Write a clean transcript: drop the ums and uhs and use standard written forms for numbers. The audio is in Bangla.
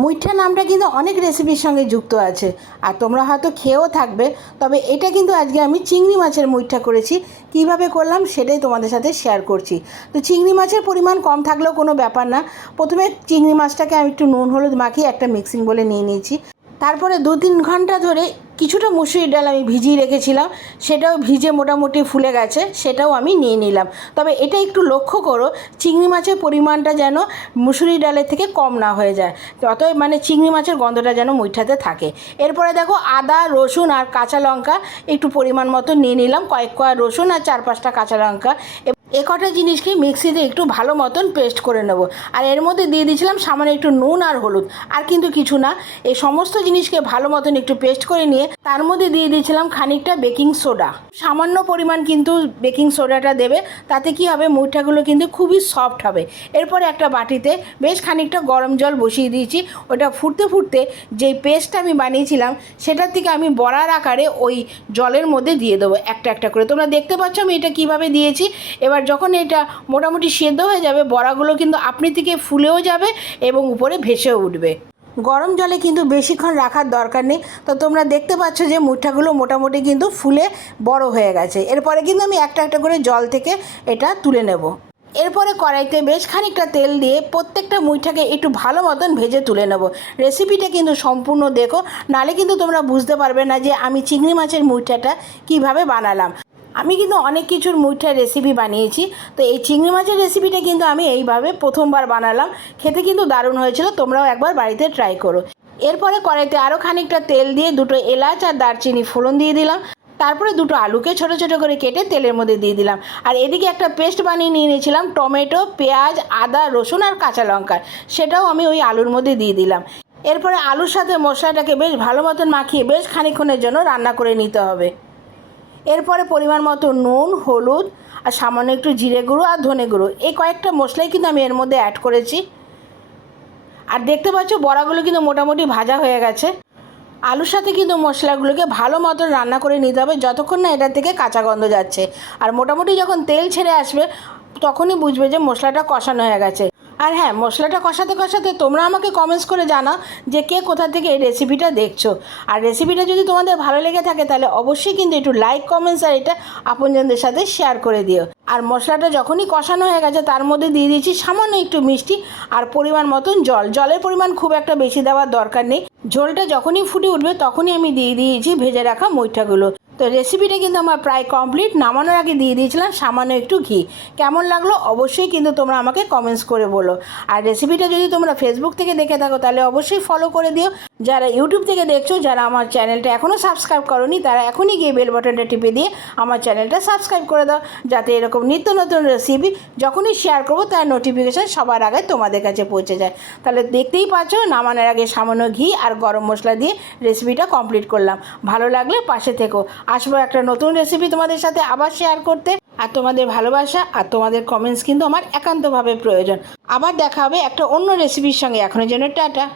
মুইঠা নামটা কিন্তু অনেক রেসিপির সঙ্গে যুক্ত আছে, আর তোমরা হয়তো খেয়েও থাকবে। তবে এটা কিন্তু আজকে আমি চিংড়ি মাছের মুইঠা করেছি। কিভাবে করলাম সেটাই তোমাদের সাথে শেয়ার করছি। তো চিংড়ি মাছের পরিমাণ কম থাকলেও কোনো ব্যাপার না। প্রথমে চিংড়ি মাছটাকে আমি একটু নুন হলুদ মাখিয়ে একটা মিক্সিং বলে নিয়ে নিয়েছি। তারপরে 2-3 ঘন্টা ধরে কিছুটা মুসুরির ডাল আমি ভিজিয়ে রেখেছিলাম, সেটাও ভিজে মোটামুটি ফুলে গেছে, সেটাও আমি নিয়ে নিলাম। তবে এটা একটু লক্ষ্য করো, চিংড়ি মাছের পরিমাণটা যেন মুসুরির ডালের থেকে কম না হয়ে যায়, অতএব মানে চিংড়ি মাছের গন্ধটা যেন মুইঠাতে থাকে। এরপরে দেখো আদা রসুন আর কাঁচা লঙ্কা একটু পরিমাণ মতো নিয়ে নিলাম, কয়েক কোয়া রসুন আর 4-5টা কাঁচা লঙ্কা। এ কটা জিনিসকে মিক্সিতে একটু ভালো মতন পেস্ট করে নেব। আর এর মধ্যে দিয়ে দিয়েছিলাম সামান্য একটু নুন আর হলুদ, আর কিন্তু কিছু না। এই সমস্ত জিনিসকে ভালো মতন একটু পেস্ট করে নিয়ে তার মধ্যে দিয়ে দিয়েছিলাম খানিকটা বেকিং সোডা। সামান্য পরিমাণ কিন্তু বেকিং সোডাটা দেবে, তাতে কি হবে, মুইঠাগুলো কিন্তু খুবই সফট হবে। এরপরে একটা বাটিতে বেশ খানিকটা গরম জল বসিয়ে দিয়েছি। ওটা ফুটতে ফুটতে যেই পেস্টটা আমি বানিয়েছিলাম সেটার থেকে আমি বড়ার আকারে ওই জলের মধ্যে দিয়ে দেবো একটা একটা করে। তোমরা দেখতে পাচ্ছ আমি এটা কিভাবে দিয়েছি। এবার যখন এটা মোটামুটি সেদ্ধ হয়ে যাবে, বড়াগুলো কিন্তু আপনি থেকে ফুলেও যাবে এবং উপরে ভেসেও উঠবে। গরম জলে কিন্তু বেশিক্ষণ রাখার দরকার নেই। তো তোমরা দেখতে পাচ্ছ যে মুইঠাগুলো মোটামুটি কিন্তু ফুলে বড় হয়ে গেছে। এরপরে কিন্তু আমি একটা একটা করে জল থেকে এটা তুলে নেব। এরপরে কড়াইতে বেশ খানিকটা তেল দিয়ে প্রত্যেকটা মুইঠাকে একটু ভালো মতন ভেজে তুলে নেব। রেসিপিটা কিন্তু সম্পূর্ণ দেখো, নালে কিন্তু তোমরা বুঝতে পারবে না যে আমি চিংড়ি মাছের মুইঠাটা কিভাবে বানালাম। আমি কিন্তু অনেক কিছুর মুইঠার রেসিপি বানিয়েছি, তো এই চিংড়ি মাছের রেসিপিটা কিন্তু আমি এইভাবে প্রথমবার বানালাম। খেতে কিন্তু দারুণ হয়েছিল, তোমরাও একবার বাড়িতে ট্রাই করো। এরপরে কড়াইতে আরও খানিকটা তেল দিয়ে 2টো এলাচ আর দারচিনি ফোড়ন দিয়ে দিলাম। তারপরে 2টো আলুকে ছোট ছোট করে কেটে তেলের মধ্যে দিয়ে দিলাম। আর এদিকে একটা পেস্ট বানিয়ে নিয়ে নিয়েছিলাম টমেটো, পেঁয়াজ, আদা রসুন আর কাঁচা লঙ্কা, সেটাও আমি ওই আলুর মধ্যে দিয়ে দিলাম। এরপরে আলুর সাথে মশলাটাকে বেশ ভালো মতন মাখিয়ে বেশ খানিকক্ষণের জন্য রান্না করে নিতে হবে। এরপরে পরিমাণ মতো নুন, হলুদ আর সামান্য একটু জিরে গুঁড়ো আর ধনে গুঁড়ো, এই কয়েকটা মশলাই কিন্তু আমি এর মধ্যে অ্যাড করেছি। আর দেখতে পাচ্ছ বড়াগুলো কিন্তু মোটামুটি ভাজা হয়ে গেছে। আলুর সাথে কিন্তু মশলাগুলোকে ভালো মতন রান্না করে নিতে হবে যতক্ষণ না এটা থেকে কাঁচা গন্ধ যাচ্ছে। আর মোটামুটি যখন তেল ছেড়ে আসবে তখনই বুঝবে যে মশলাটা কষানো হয়ে গেছে। আর হ্যাঁ, মশলাটা কষাতে কষাতে তোমরা আমাকে কমেন্টস করে জানাও যে কে কোথা থেকে এই রেসিপিটা দেখছো। আর রেসিপিটা যদি তোমাদের ভালো লেগে থাকে তাহলে অবশ্যই কিন্তু একটু লাইক, কমেন্টস আর এটা আপনজনদের সাথে শেয়ার করে দিও। আর মশলাটা যখনই কষানো হয়ে গেছে তার মধ্যে দিয়ে দিয়েছি সামান্য একটু মিষ্টি আর পরিমাণ মতন জল। জলের পরিমাণ খুব একটা বেশি দেওয়ার দরকার নেই। ঝোলটা যখনই ফুটে উঠবে তখনই আমি দিয়ে দিয়েছি ভেজে রাখা মুইঠাগুলো। তো রেসিপিটা কিন্তু আমার প্রায় কমপ্লিট। নামানোর আগে দিয়ে দিয়েছিলাম সামান্য একটু ঘি। কেমন লাগলো অবশ্যই কিন্তু তোমরা আমাকে কমেন্টস করে বলো। আর রেসিপিটা যদি তোমরা ফেসবুক থেকে দেখে থাকো তাহলে অবশ্যই ফলো করে দিও। যারা ইউটিউব থেকে দেখছো, যারা আমার চ্যানেলটা এখনও সাবস্ক্রাইব করোনি তারা এখনই গিয়ে বেল বাটনটা টিপে দিয়ে আমার চ্যানেলটা সাবস্ক্রাইব করে দাও, যাতে এরকম নিত্য নতুন রেসিপি যখনই শেয়ার করবো তার নোটিফিকেশান সবার আগে তোমাদের কাছে পৌঁছে যায়। তাহলে দেখতেই পাচ্ছ নামানোর আগে সামান্য ঘি আর গরম মশলা দিয়ে রেসিপিটা কমপ্লিট করলাম। ভালো লাগলে পাশে থেকো। আসবো একটা নতুন রেসিপি তোমাদের সাথে আবার শেয়ার করতে। আর তোমাদের ভালোবাসা আর তোমাদের কমেন্টস কিন্তু আমার একান্তভাবে প্রয়োজন। আবার দেখা হবে একটা অন্য রেসিপির সঙ্গে। এখনের জন্য টাটা।